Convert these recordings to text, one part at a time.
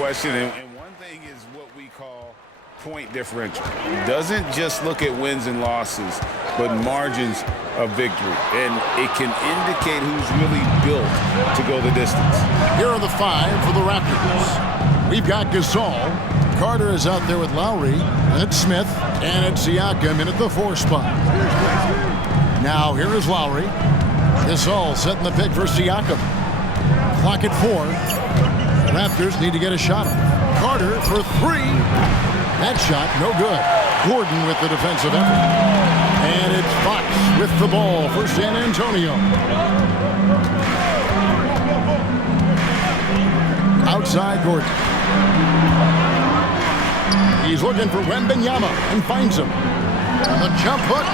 question. And one thing is what we call point differential. Doesn't just look at wins and losses, but margins of victory. And it can indicate who's really built to go the distance. Here are the 5 for the Raptors. We've got Gasol. Carter is out there with Lowry. And it's Smith. And it's Siakam in at the 4 spot. Now here is Lowry. Gasol setting the pick for Siakam. Clock at 4. The Raptors need to get a shot off. Carter for 3. That shot, no good. Gordon with the defensive effort. And it's Fox with the ball for San Antonio. Outside Gordon. He's looking for Wembanyama and finds him. And the jump hook.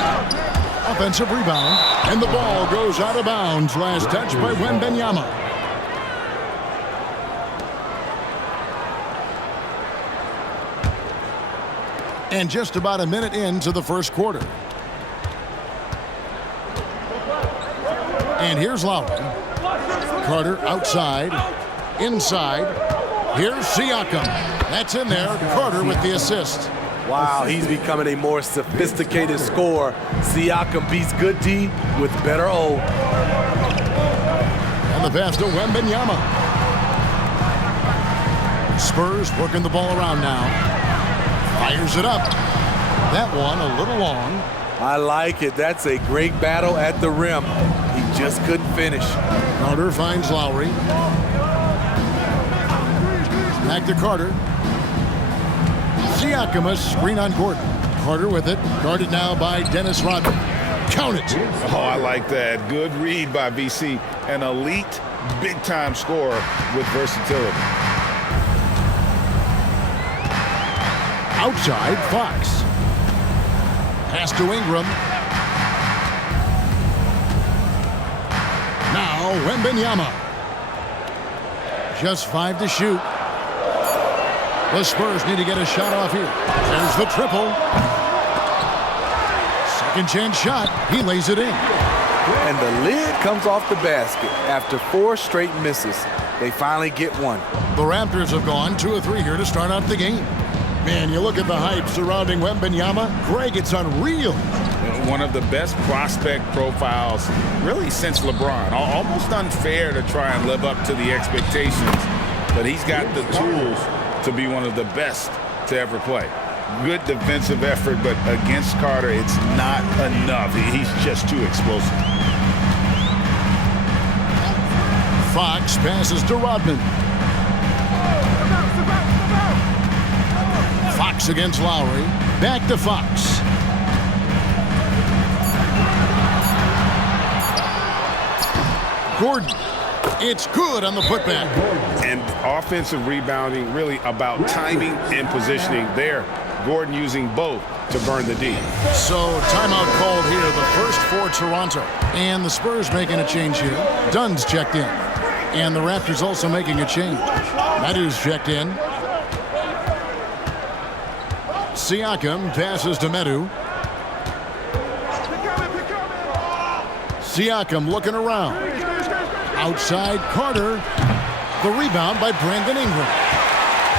Offensive rebound. And the ball goes out of bounds. Last touch by Wembanyama. And just about a minute into the first quarter. And here's Lowry. Carter outside. Inside. Here's Siakam. That's in there. Carter with the assist. Wow, he's becoming a more sophisticated scorer. Siakam beats good D with better O. And the pass to Wembanyama. Spurs working the ball around now. Fires it up. That one a little long. I like it. That's a great battle at the rim. He just couldn't finish. Carter finds Lowry. Back to Carter. Siakam, a screen on Gordon. Carter with it. Guarded now by Dennis Rodman. Count it. Oh, I like that. Good read by BC. An elite, big-time scorer with versatility. Outside, Fox. Pass to Ingram. Now, Wembanyama. Just 5 to shoot. The Spurs need to get a shot off here. There's the triple. Second chance shot. He lays it in. And the lid comes off the basket after 4 straight misses. They finally get one. The Raptors have gone 2 of 3 here to start out the game. Man, you look at the hype surrounding Wembanyama. Greg, it's unreal. One of the best prospect profiles really since LeBron. Almost unfair to try and live up to the expectations, but he's got the tools to be one of the best to ever play. Good defensive effort, but against Carter, it's not enough. He's just too explosive. Fox passes to Rodman. Fox against Lowry. Back to Fox. Gordon. It's good on the putback. And offensive rebounding really about timing and positioning there. Gordon using both to burn the D. So timeout called here, the first for Toronto. And the Spurs making a change here. Dunn's checked in. And the Raptors also making a change. Meadows checked in. Siakam passes to Medu. Siakam looking around. Outside Carter. The rebound by Brandon Ingram.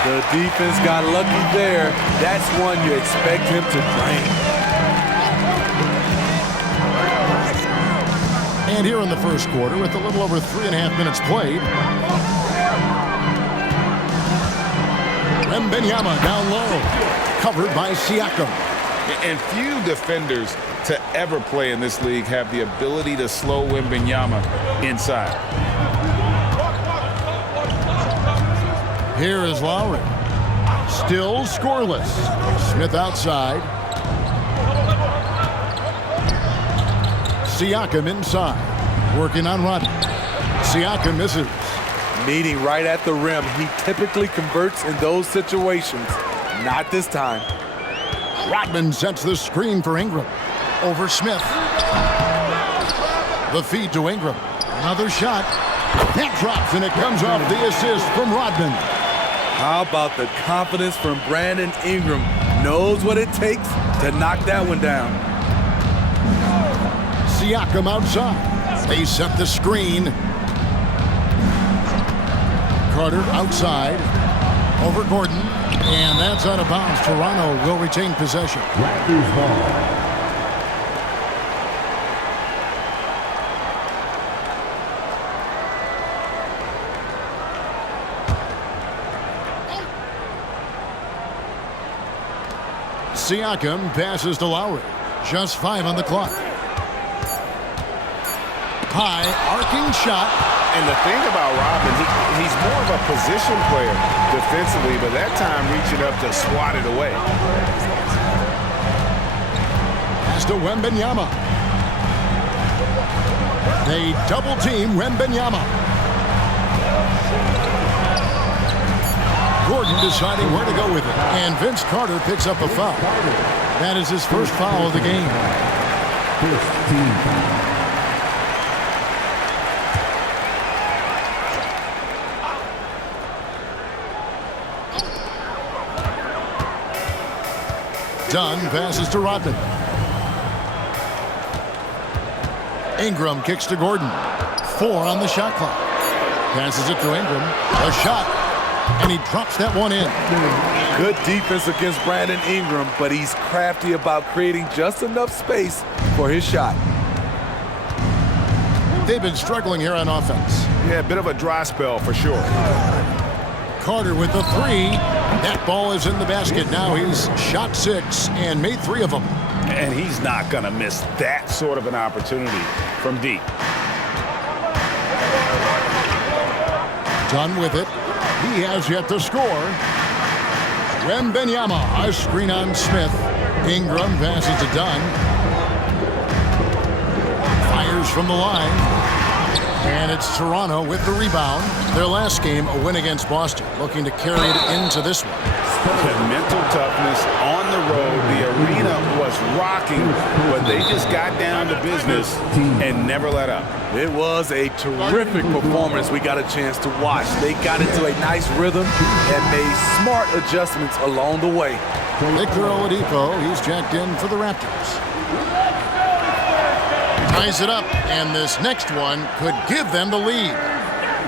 The defense got lucky there. That's one you expect him to drain. And here in the first quarter, with a little over 3.5 minutes played. Wembanyama down low. Covered by Siakam. And few defenders to ever play in this league have the ability to slow Wembanyama inside. Here is Lowry. Still scoreless. Smith outside. Siakam inside. Working on Rodman. Siakam misses. Meeting right at the rim. He typically converts in those situations. Not this time. Rodman sets the screen for Ingram. Over Smith. The feed to Ingram. Another shot. That drops, and it comes off the assist from Rodman. How about the confidence from Brandon Ingram? Knows what it takes to knock that one down. Siakam outside. They set the screen. Carter outside. over Gordon. And that's out of bounds. Toronto will retain possession. Raptors ball. Siakam passes to Lowry. Just 5 on the clock. High, arcing shot. And the thing about Robin, he's more of a position player defensively, but that time reaching up to swat it away. Pass to Wembanyama. They double team Wembanyama. Gordon deciding where to go with it. And Vince Carter picks up a foul. That is his first foul of the game. First team foul. Dunn passes to Rodman. Ingram kicks to Gordon. 4 on the shot clock. Passes it to Ingram. A shot. And he drops that one in. Good defense against Brandon Ingram, but he's crafty about creating just enough space for his shot. They've been struggling here on offense. Yeah, a bit of a dry spell for sure. Carter with the 3. That ball is in the basket. Now he's shot 6 and made 3 of them. And he's not going to miss that sort of an opportunity from deep. Done with it. He has yet to score. Wembanyama, a screen on Smith. Ingram passes to Dunn. Fires from the line. And it's Toronto with the rebound. Their last game, a win against Boston. Looking to carry it into this one. The mental toughness on the road. The arena was rocking, but they just got down to business and never let up. It was a terrific performance we got a chance to watch. They got into a nice rhythm and made smart adjustments along the way. Victor Oladipo, he's checked in for the Raptors. Ties it up, and this next one could give them the lead.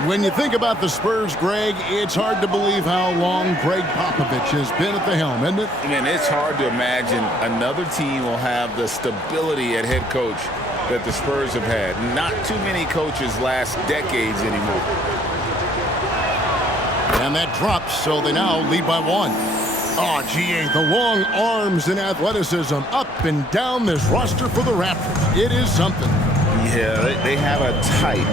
When you think about the Spurs, Greg, it's hard to believe how long Greg Popovich has been at the helm, isn't it? And it's hard to imagine another team will have the stability at head coach that the Spurs have had. Not too many coaches last decades anymore. And that drops, so they now lead by 1. Oh, GA, the long arms and athleticism up and down this roster for the Raptors. It is something. Yeah, they have a type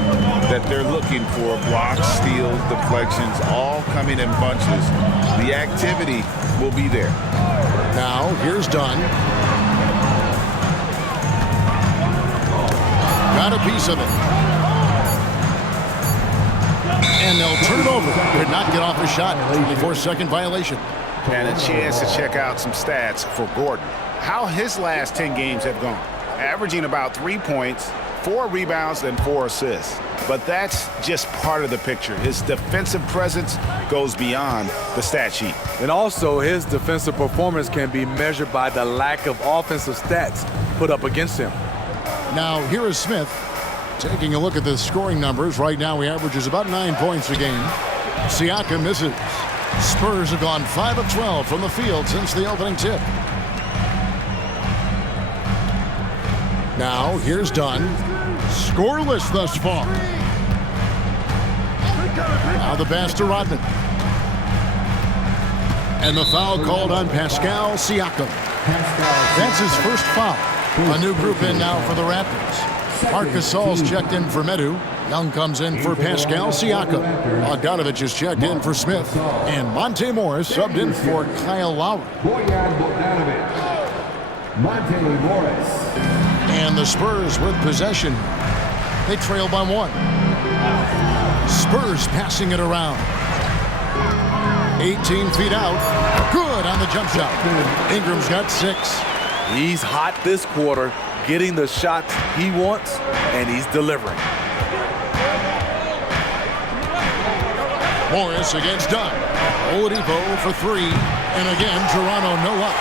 that they're looking for. Blocks, steals, deflections, all coming in bunches. The activity will be there. Now, here's Dunn. Got a piece of it. And they'll turn it over. Did not get off the shot. 24-second violation. And a chance to check out some stats for Gordon. How his last 10 games have gone. Averaging about 3 points, 4 rebounds, and 4 assists. But that's just part of the picture. His defensive presence goes beyond the stat sheet. And also, his defensive performance can be measured by the lack of offensive stats put up against him. Now, here is Smith. Taking a look at the scoring numbers. Right now, he averages about 9 points a game. Siakam misses. Spurs have gone 5 of 12 from the field since the opening tip. Now, here's Dunn. Scoreless thus far. Now the pass to Rodman. And the foul called on Pascal Siakam. That's his first foul. A new group in now for the Raptors. Marc Gasol's checked in for Medu. Young comes in for Pascal Siakam. Bogdanovich is checked in for Smith. And Monte Morris subbed in for Kyle Lowry. Monte Morris. And the Spurs with possession. They trail by 1. Spurs passing it around. 18 feet out. Good on the jump shot. Ingram's got 6. He's hot this quarter, getting the shots he wants, and he's delivering. Morris against Dunn. Oladipo for 3. And again, Toronto no up.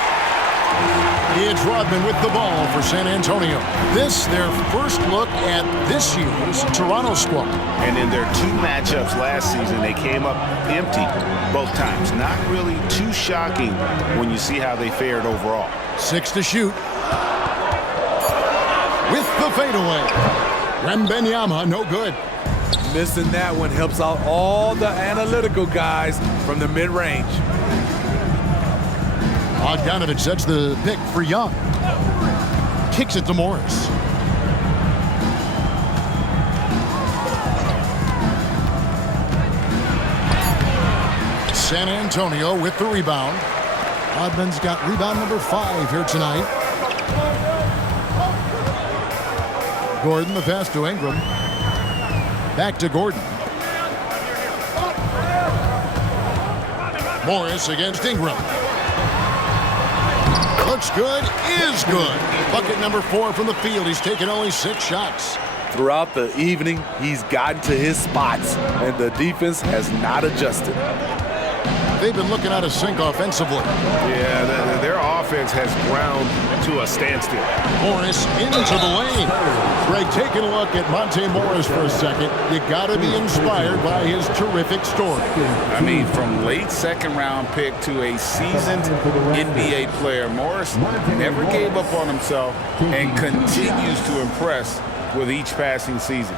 It's Rodman with the ball for San Antonio. This, their first look at this year's Toronto squad. And in their 2 matchups last season, they came up empty both times. Not really too shocking when you see how they fared overall. 6 to shoot. With the fadeaway. Wembanyama, no good. Missing that one helps out all the analytical guys from the mid-range. Bogdanovich sets the pick for Young. Kicks it to Morris. San Antonio with the rebound. Rodman's got rebound number 5 here tonight. Gordon, the pass to Ingram. Back to Gordon. Morris against Ingram. Looks good, is good. Bucket number 4 from the field. He's taken only 6 shots. Throughout the evening, he's gotten to his spots, and the defense has not adjusted. They've been looking out of sync offensively. Yeah, their offense has ground to a standstill. Morris into the lane. Greg, taking a look at Monte Morris for a second. You got to be inspired by his terrific story. I mean, from late second-round pick to a seasoned NBA player, Morris never gave up on himself and continues to impress with each passing season.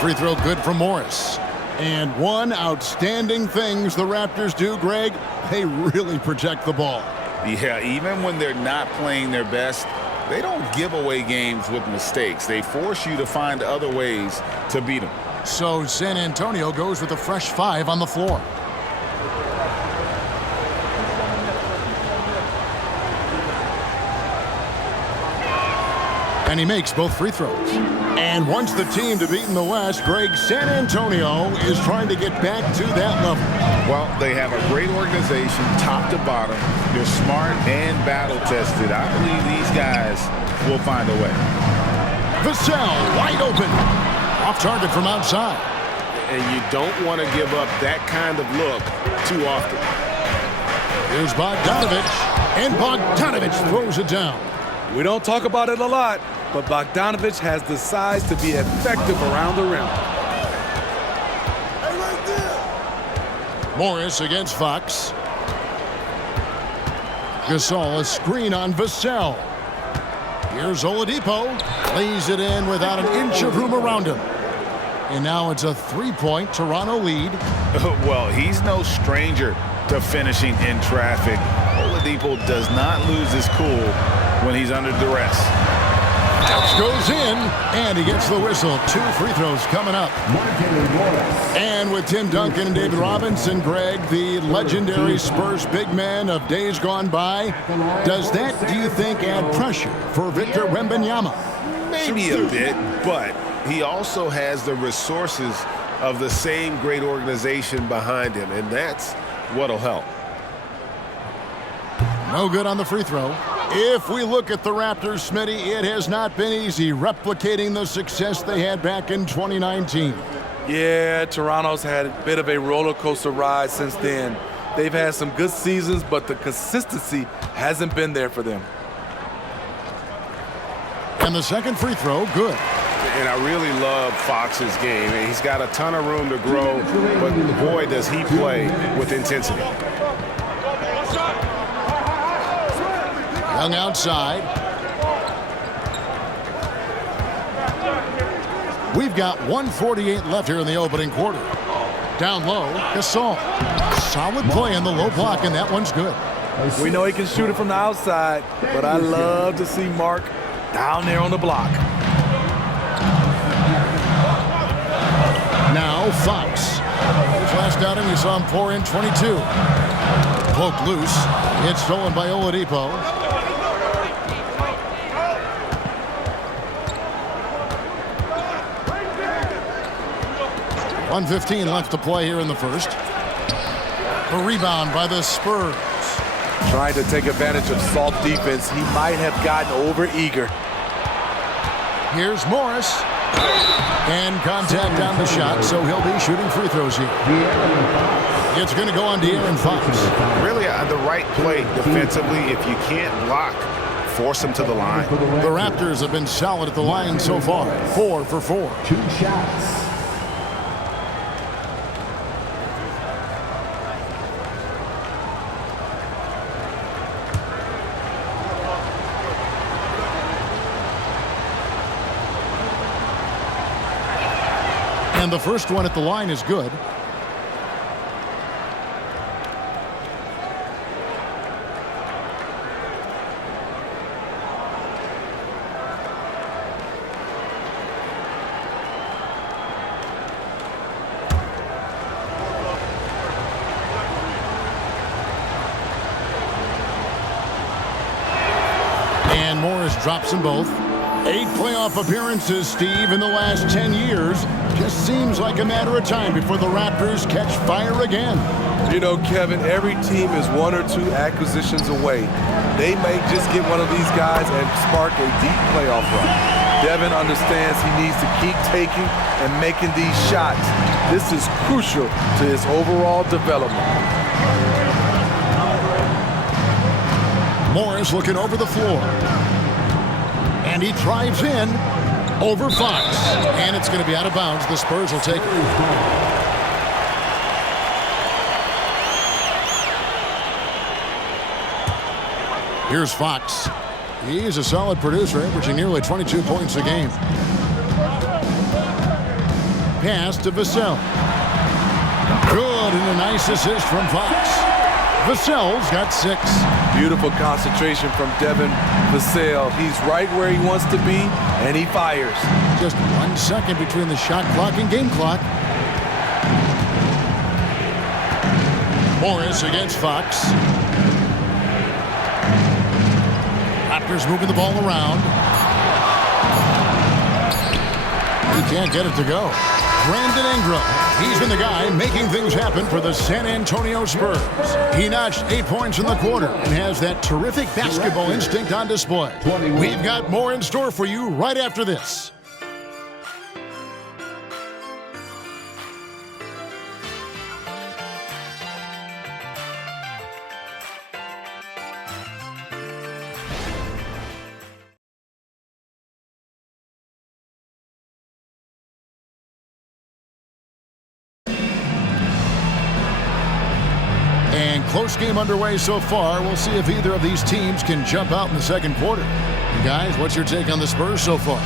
Free throw good from Morris. And one outstanding things the Raptors do, Greg, they really protect the ball. Yeah, even when they're not playing their best, they don't give away games with mistakes. They force you to find other ways to beat them. So San Antonio goes with a fresh 5 on the floor. And he makes both free throws. And wants the team to beat in the West, Greg, San Antonio is trying to get back to that level. Well, they have a great organization, top to bottom. They're smart and battle-tested. I believe these guys will find a way. Vassell, wide open. Off target from outside. And you don't want to give up that kind of look too often. Here's Bogdanovich. And Bogdanovich throws it down. We don't talk about it a lot, but Bogdanovich has the size to be effective around the rim. Morris against Fox. Gasol, a screen on Vassell. Here's Oladipo. Lays it in without an inch of room around him. And now it's a 3-point Toronto lead. Well, he's no stranger to finishing in traffic. Oladipo does not lose his cool when he's under duress. Goes in, and he gets the whistle. 2 free throws coming up. And with Tim Duncan and David Robinson, Greg, the legendary Spurs big man of days gone by, does that, do you think, add pressure for Victor Wembanyama? Maybe a bit, but he also has the resources of the same great organization behind him, and that's what'll help. No good on the free throw. If we look at the Raptors, Smitty, it has not been easy replicating the success they had back in 2019. Yeah, Toronto's had a bit of a roller coaster ride since then. They've had some good seasons, but the consistency hasn't been there for them. And the second free throw, good. And I really love Fox's game. And he's got a ton of room to grow, but boy, does he play with intensity. Young outside. We've got 1:48 left here in the opening quarter. Down low, Gasol. Solid play in the low block, and that one's good. We know he can shoot it from the outside, but I love to see Mark down there on the block. Now Fox. His last outing, you saw him pour in 22. Poked loose. It's stolen by Oladipo. 1:15 left to play here in the first. A rebound by the Spurs. Trying to take advantage of soft defense. He might have gotten over-eager. Here's Morris. And contact on the shot, so he'll be shooting free throws here. It's going to go on De'Aaron Fox. Really the right play defensively. If you can't block, force him to the line. The Raptors have been solid at the line so far. 4 for 4. 2 shots. And the first one at the line is good. And Morris drops them both. 8 playoff appearances, Steve, in the last 10 years. Just seems like a matter of time before the Raptors catch fire again. You know, Kevin, every team is 1 or 2 acquisitions away. They may just get one of these guys and spark a deep playoff run. Devin understands he needs to keep taking and making these shots. This is crucial to his overall development. Morris looking over the floor. And he drives in over Fox. And it's going to be out of bounds. The Spurs will take it. Here's Fox. He's a solid producer, averaging nearly 22 points a game. Pass to Vassell. Good, and a nice assist from Fox. Vassell's got 6. Beautiful concentration from Devin Vassell. He's right where he wants to be, and he fires. Just 1 second between the shot clock and game clock. Morris against Fox. Raptors moving the ball around. He can't get it to go. Brandon Ingram. He's been the guy making things happen for the San Antonio Spurs. He notched 8 points in the quarter and has that terrific basketball instinct on display. We've got more in store for you right after this. And close game underway so far. We'll see if either of these teams can jump out in the second quarter. Guys, what's your take on the Spurs so far?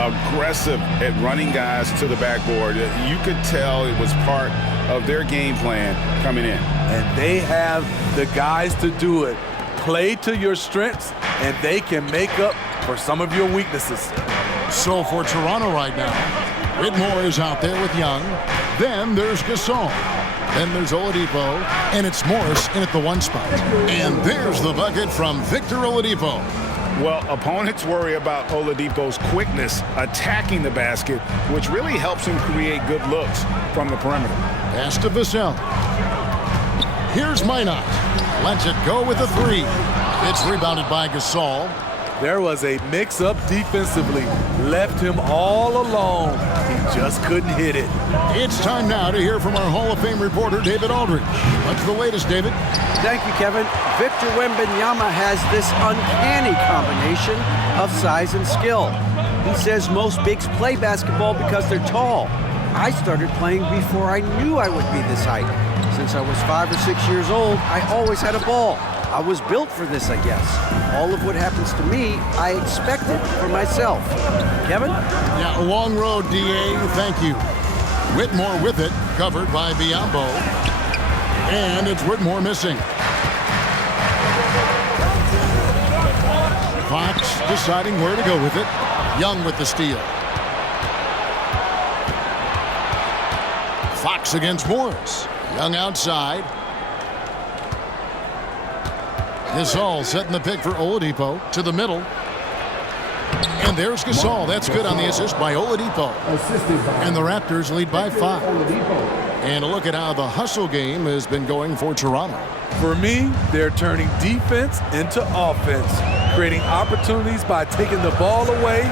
Aggressive at running guys to the backboard. You could tell it was part of their game plan coming in. And they have the guys to do it. Play to your strengths, and they can make up for some of your weaknesses. So for Toronto right now, Whitmore is out there with Young. Then there's Gasol. Then there's Oladipo, and it's Morris in at the 1 spot. And there's the bucket from Victor Oladipo. Well, opponents worry about Oladipo's quickness attacking the basket, which really helps him create good looks from the perimeter. Pass to Vassell. Here's Minot. Lets it go with a 3. It's rebounded by Gasol. There was a mix-up defensively. Left him all alone. He just couldn't hit it. It's time now to hear from our Hall of Fame reporter, David Aldridge. What's the latest, David? Thank you, Kevin. Victor Wembanyama has this uncanny combination of size and skill. He says most bigs play basketball because they're tall. I started playing before I knew I would be this height. Since I was 5 or 6 years old, I always had a ball. I was built for this, I guess. All of what happens to me, I expected for myself. Kevin? Yeah, a long road, D.A. Thank you. Whitmore with it, covered by Biyombo. And it's Whitmore missing. Fox deciding where to go with it. Young with the steal. Fox against Morris. Young outside. Gasol setting the pick for Oladipo to the middle. And there's Gasol. That's good on the assist by Oladipo. Assisted by And the Raptors lead by 5. Oladipo. And a look at how the hustle game has been going for Toronto. For me, they're turning defense into offense, creating opportunities by taking the ball away.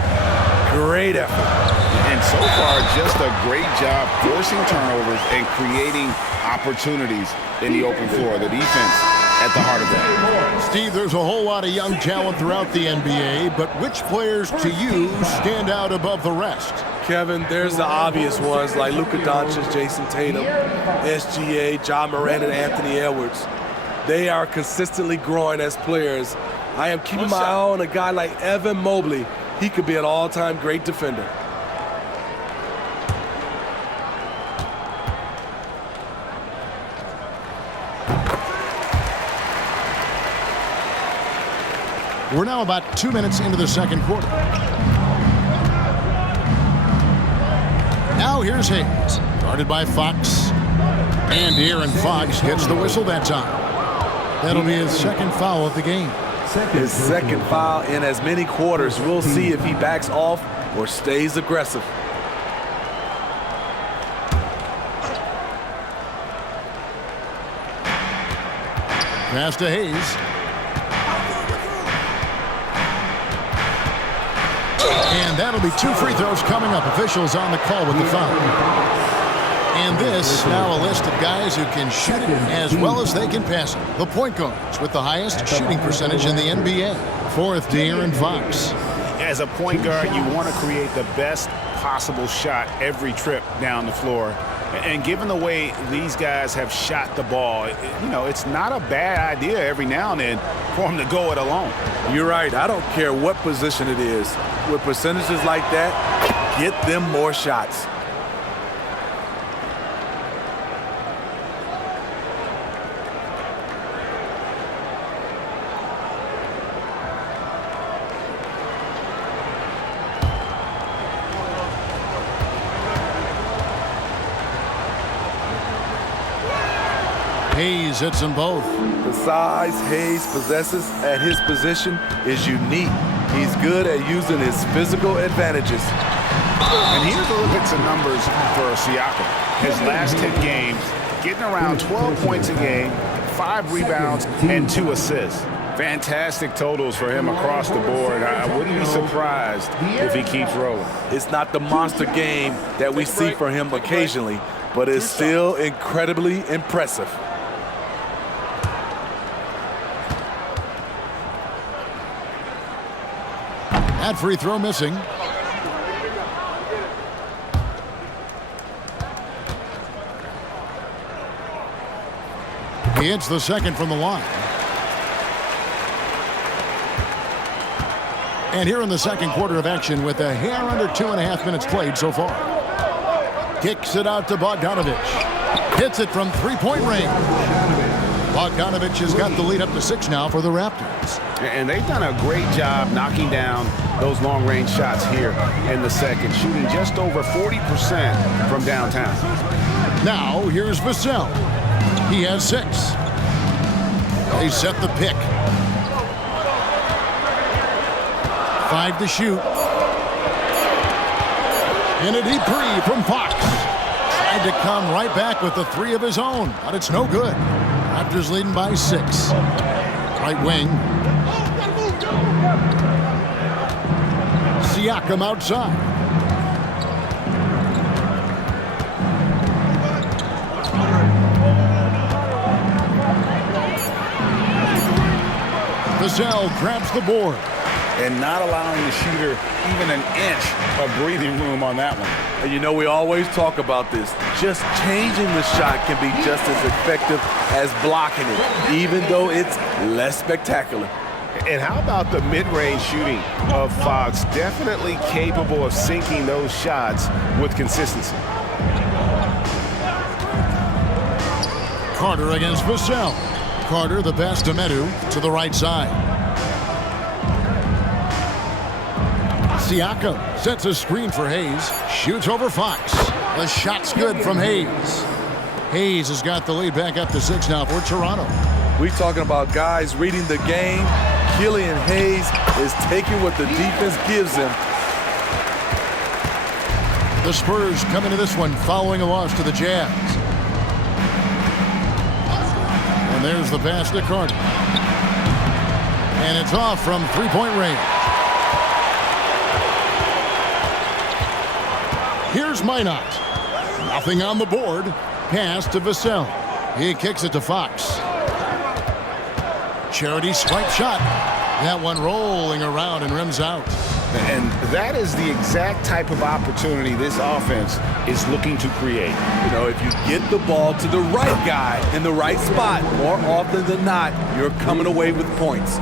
Great effort. And so far, just a great job forcing turnovers and creating opportunities in the open floor. The defense at the heart of that. Steve, there's a whole lot of young talent throughout the NBA, but which players to you stand out above the rest? Kevin, there's the obvious ones like Luka Doncic, Jason Tatum, SGA, John Morant, and Anthony Edwards. They are consistently growing as players. I am keeping my eye on a guy like Evan Mobley. He could be an all-time great defender. We're now about 2 minutes into the second quarter. Now here's Hayes, guarded by Fox. And Aaron Fox gets the whistle that time. That'll be his second foul of the game. His second foul in as many quarters. We'll see if he backs off or stays aggressive. Pass to Hayes. And that'll be 2 free throws coming up. Officials on the call with the foul. And this now a list of guys who can shoot it as well as they can pass it. The point guards with the highest shooting percentage in the NBA. Fourth, De'Aaron Fox. As a point guard, you want to create the best possible shot every trip down the floor. And given the way these guys have shot the ball, it's not a bad idea every now and then for them to go it alone. You're right. I don't care what position it is. With percentages like that, get them more shots. Hayes hits them both. The size Hayes possesses at his position is unique. He's good at using his physical advantages. And here's a look at some numbers for Siakam. His last 10 games, getting around 12 points a game, 5 rebounds, and 2 assists. Fantastic totals for him across the board. I wouldn't be surprised if he keeps rolling. It's not the monster game that we see from him occasionally, but it's still incredibly impressive. That free throw missing. He hits the second from the line. And here in the second quarter of action with a hair under 2.5 minutes played so far. Kicks it out to Bogdanovic. Hits it from three-point range. Bogdanovic has got the lead up to 6 now for the Raptors. And they've done a great job knocking down those long-range shots here in the second, shooting just over 40% from downtown. Now, here's Vassell. He has 6. They set the pick. 5 to shoot. And a deep three from Fox. Tried to come right back with the 3 of his own, but it's no good. Raptors leading by 6. Right wing. Siakam outside. Vassell grabs the board. And not allowing the shooter even an inch of breathing room on that one. And we always talk about this. Just changing the shot can be just as effective as blocking it, even though it's less spectacular. And how about the mid-range shooting of Fox? Definitely capable of sinking those shots with consistency. Carter against Vassell. Carter, the pass to Medu to the right side. Siakam sets a screen for Hayes. Shoots over Fox. The shot's good from Hayes. Hayes has got the lead back up to 6 now for Toronto. We're talking about guys reading the game. Killian Hayes is taking what the defense gives him. The Spurs come into this one following a loss to the Jazz. And there's the pass to Carter. And it's off from three-point range. Here's Minot. Nothing on the board. Pass to Vassell. He kicks it to Fox. Charity swipe shot. That one rolling around and rims out. And that is the exact type of opportunity this offense is looking to create. You know, if you get the ball to the right guy in the right spot, more often than not, you're coming away with points.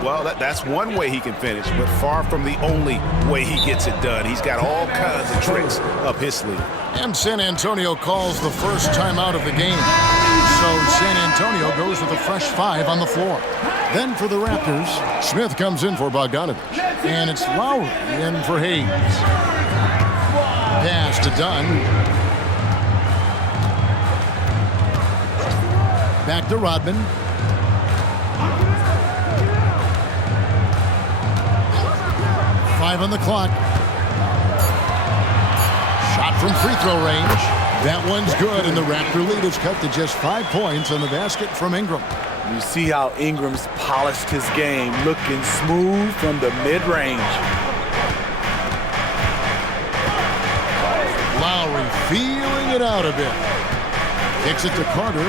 Well, that's one way he can finish, but far from the only way he gets it done. He's got all kinds of tricks up his sleeve. And San Antonio calls the first timeout of the game. So San Antonio goes with a fresh 5 on the floor. Then for the Raptors, Smith comes in for Bogdanovich. And it's Lowry in for Hayes. Pass to Dunn. Back to Rodman. Five on the clock. Shot from free throw range. That one's good, and the Raptor lead is cut to just 5 points on the basket from Ingram. You see how Ingram's polished his game, looking smooth from the mid-range. Lowry feeling it out a bit. Kicks it to Carter.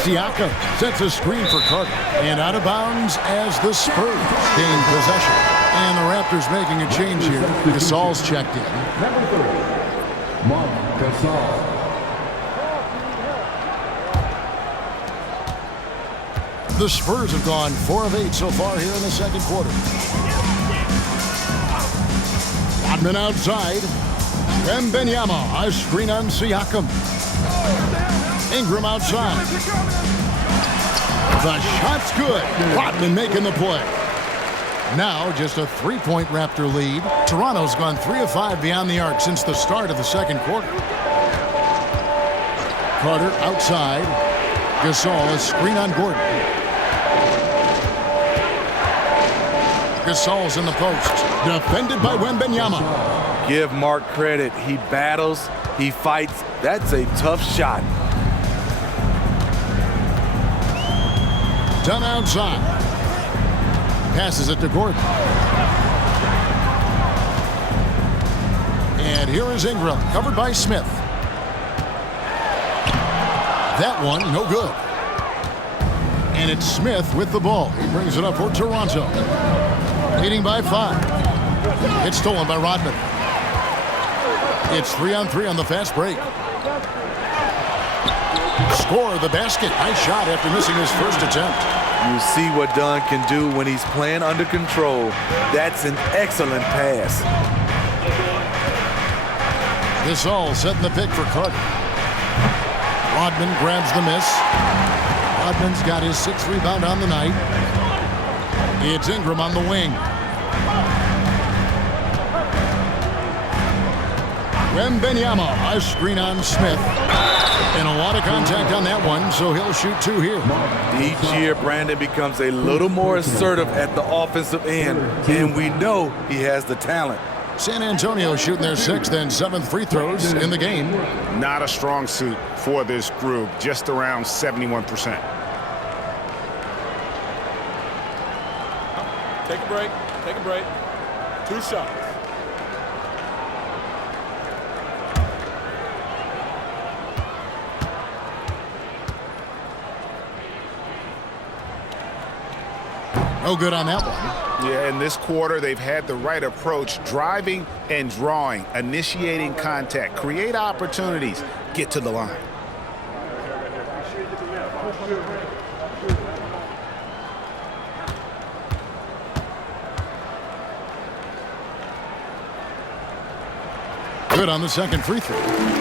Siakam sets a screen for Carter. And out of bounds as the Spurs gain possession. And the Raptors making a change here. Gasol's checked in. Number 3, Mark Gasol. The Spurs have gone 4 of 8 so far here in the second quarter. Rodman outside. Wembanyama, a screen on Siakam. Ingram outside. The shot's good. Rodman making the play. Now just a 3-point Raptor lead. Toronto's gone 3 of 5 beyond the arc since the start of the second quarter. Carter outside. Gasol, a screen on Gordon. Gasol's in the post. Defended by Wembanyama. Give Mark credit. He battles, he fights. That's a tough shot. Dunn outside. Passes it to Gordon. And here is Ingram, covered by Smith. That one, no good. And it's Smith with the ball. He brings it up for Toronto. Leading by 5. It's stolen by Rodman. It's 3-on-3 on the fast break. Score the basket. Nice shot after missing his first attempt. You see what Dunn can do when he's playing under control. That's an excellent pass. Gasol setting the pick for Carter. Rodman grabs the miss. Rodman's got his 6th rebound on the night. It's Ingram on the wing. Wembanyama, a screen on Smith. And a lot of contact on that one, so he'll shoot 2 here. Each year, Brandon becomes a little more assertive at the offensive end, and we know he has the talent. San Antonio shooting their 6th and 7th free throws in the game. Not a strong suit for this group, just around 71%. Take a break. Take a break. 2 shots. No good on that one. Yeah, in this quarter, they've had the right approach, driving and drawing, initiating contact, create opportunities, get to the line. Good on the second free throw.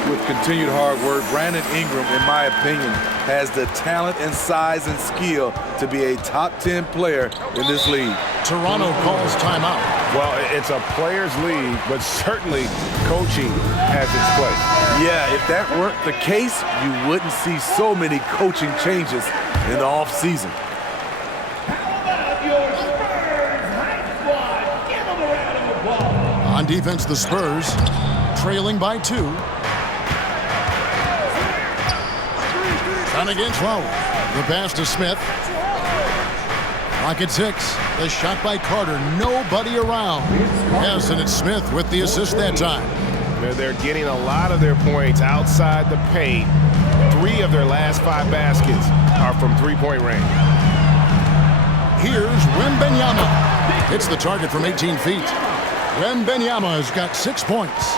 With continued hard work, Brandon Ingram, in my opinion, has the talent and size and skill to be a top 10 player in this league. Toronto calls timeout. Well, it's a player's league, but certainly coaching has its place. Yeah, if that weren't the case, you wouldn't see so many coaching changes in the offseason. On defense, the Spurs trailing by 2. Down against Lowry. The pass to Smith. Clock at 6. The shot by Carter. Nobody around. Yes, and it's Smith with the assist that time. They're getting a lot of their points outside the paint. 3 of their last 5 baskets are from three-point range. Here's Wembanyama. Hits the target from 18 feet. Wembanyama has got 6 points.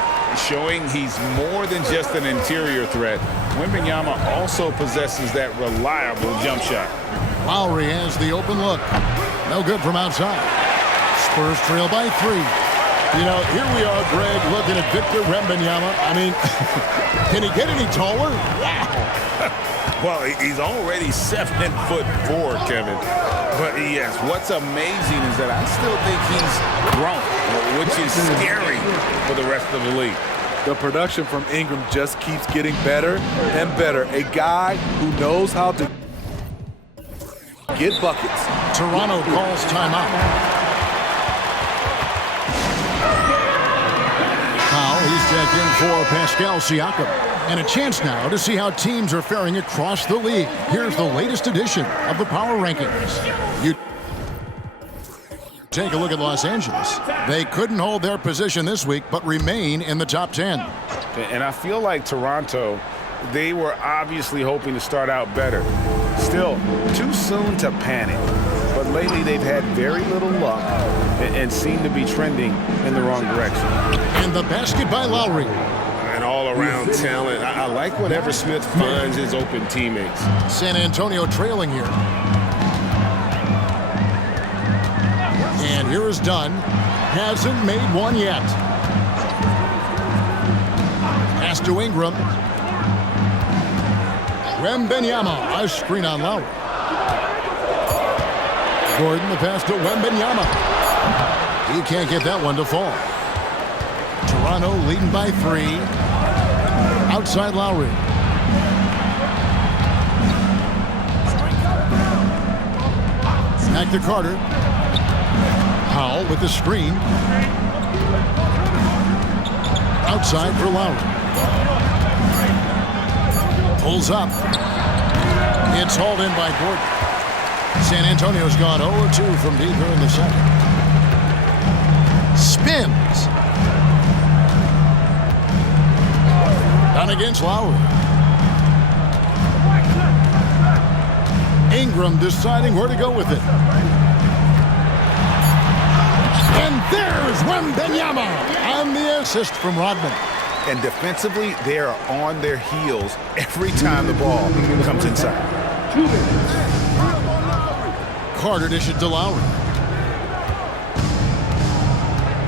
Showing he's more than just an interior threat. Wembanyama also possesses that reliable jump shot. Lowry has the open look. No good from outside. Spurs trail by 3. You know, here we are, Greg, looking at Victor Wembanyama. I mean, can he get any taller? Well, he's already 7'4", Kevin. But yes, what's amazing is that I still think he's grown, which is scary for the rest of the league. The production from Ingram just keeps getting better and better. A guy who knows how to get buckets. Toronto calls timeout. He's checked in for Pascal Siakam. And a chance now to see how teams are faring across the league. Here's the latest edition of the Power Rankings. You take a look at Los Angeles. They couldn't hold their position this week, but remain in the top 10. And I feel like Toronto, they were obviously hoping to start out better. Still, too soon to panic. But lately they've had very little luck and seem to be trending in the wrong direction. And the basket by Lowry. And all-around talent. I like whenever Smith finds his open teammates. San Antonio trailing here. And here is Dunn. Hasn't made one yet. Pass to Ingram. Wembanyama. A screen on Lowry. Gordon, the pass to Wembanyama. He can't get that one to fall. Toronto leading by 3. Outside Lowry. Back to Carter. Howell with the screen. Outside for Lowry. Pulls up. It's hauled in by Gordon. San Antonio's gone 0-2 from deep here in the second. Spins. Down against Lowry. Ingram deciding where to go with it. And there's Wembanyama on the assist from Rodman. And defensively, they are on their heels every time the ball comes inside. Carter dishes to Lowry.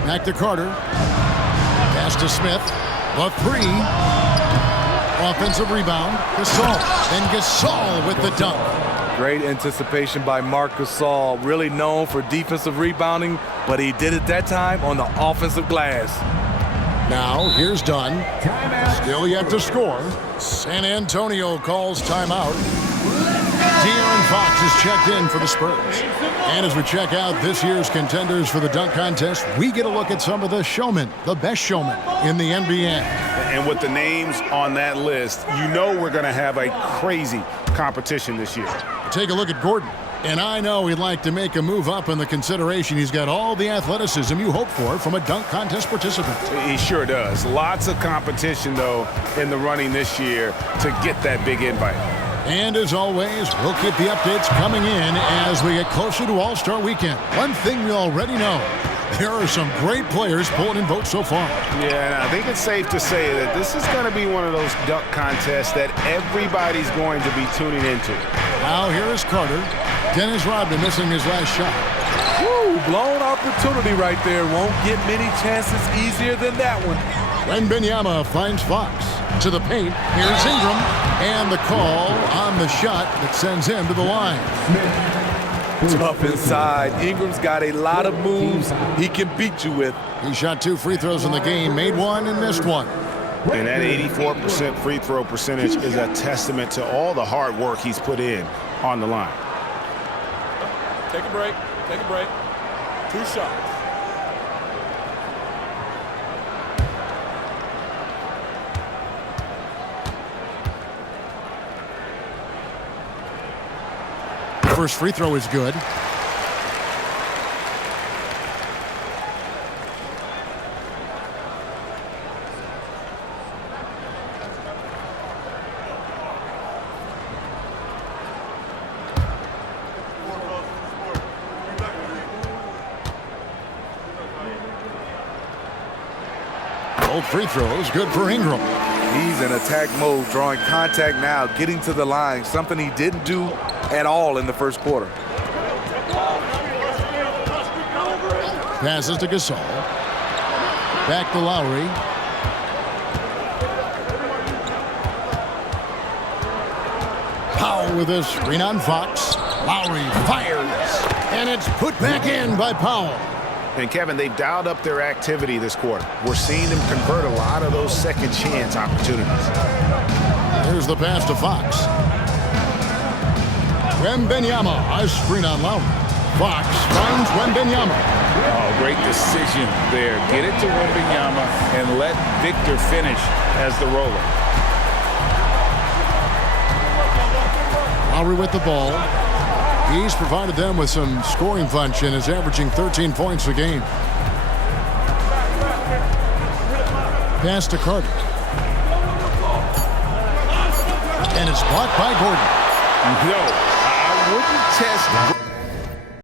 Back to Carter. Pass to Smith. The 3. Offensive rebound. Gasol. Then Gasol with the dunk. Great anticipation by Marc Gasol. Really known for defensive rebounding, but he did it that time on the offensive glass. Now, here's Dunn. Still yet to score. San Antonio calls timeout. De'Aaron Fox is checked in for the Spurs. And as we check out this year's contenders for the dunk contest, we get a look at some of the showmen, the best showmen in the NBA. And with the names on that list, you know we're going to have a crazy competition this year. Take a look at Gordon. And I know he'd like to make a move up in the consideration. He's got all the athleticism you hope for from a dunk contest participant. He sure does. Lots of competition, though, in the running this year to get that big invite. And as always, we'll keep the updates coming in as we get closer to All-Star Weekend. One thing we already know, there are some great players pulling in votes so far. Yeah, and I think it's safe to say that this is going to be one of those dunk contests that everybody's going to be tuning into. Now here is Carter. Dennis Rodman missing his last shot. Woo, blown opportunity right there. Won't get many chances easier than that one. Wembanyama finds Fox. To the paint. Here's Ingram. And the call on the shot that sends him to the line. Tough inside. Ingram's got a lot of moves he can beat you with. He shot 2 free throws in the game, made 1 and missed 1. And that 84% free throw percentage is a testament to all the hard work he's put in on the line. Take a break. Take a break. 2 shots. First free throw is good. Both free throws good for Ingram. He's in attack mode, drawing contact now, getting to the line, something he didn't do at all in the first quarter. Passes to Gasol. Back to Lowry. Powell with a screen on Fox. Lowry fires. And it's put back in by Powell. And Kevin, they've dialed up their activity this quarter. We're seeing them convert a lot of those second chance opportunities. Here's the pass to Fox. Wembanyama, a screen on Lowry. Fox finds Wembanyama. Oh, great decision there. Get it to Wembanyama and let Victor finish as the roller. Lowry with the ball. He's provided them with some scoring punch and is averaging 13 points a game. Pass to Carter. And it's blocked by Gordon. No, I wouldn't test